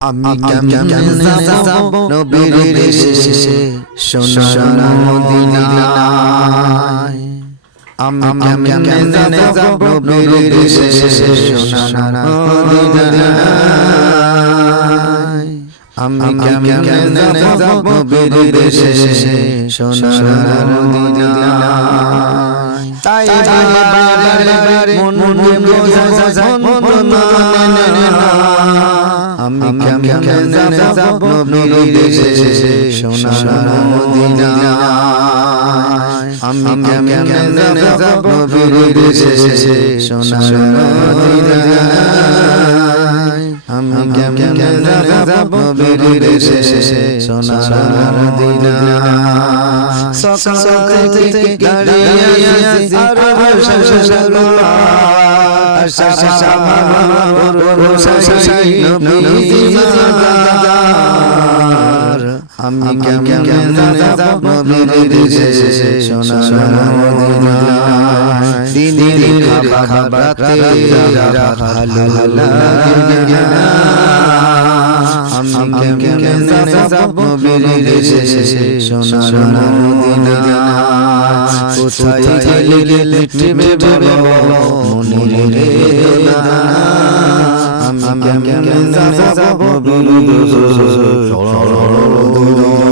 আমি কেমনে যাব নবীর দেশে সোনার মদিনায় আমি কেমনে যাব নবীর দেশে সোনার মদিনায় আমি কেমনে যাব নবীর দেশে সোনার মদিনায় তাই বারে মন বোঝা আমি কেমনে যাব নবীর দেশে সোনার মদিনায় আমি কেমনে যাব নবীর দেশে সোনার মদিনায় আমি কেমনে যাব নবীর দেশে সোনার মদিনায় সকাল থেকে দাঁড়িয়ে আছি আর আমি কেমনে যাব নবীর দেশে সোনার মদিনায় দিনের খাবাতে ভালো লাগে না আমি কেমনে যাব নবীর দেশে সোনার মদিনায় কোথায় গেলে টিপে মনে রে আমি কেমনে যাব নবীর দেশে সোনার মদিনায়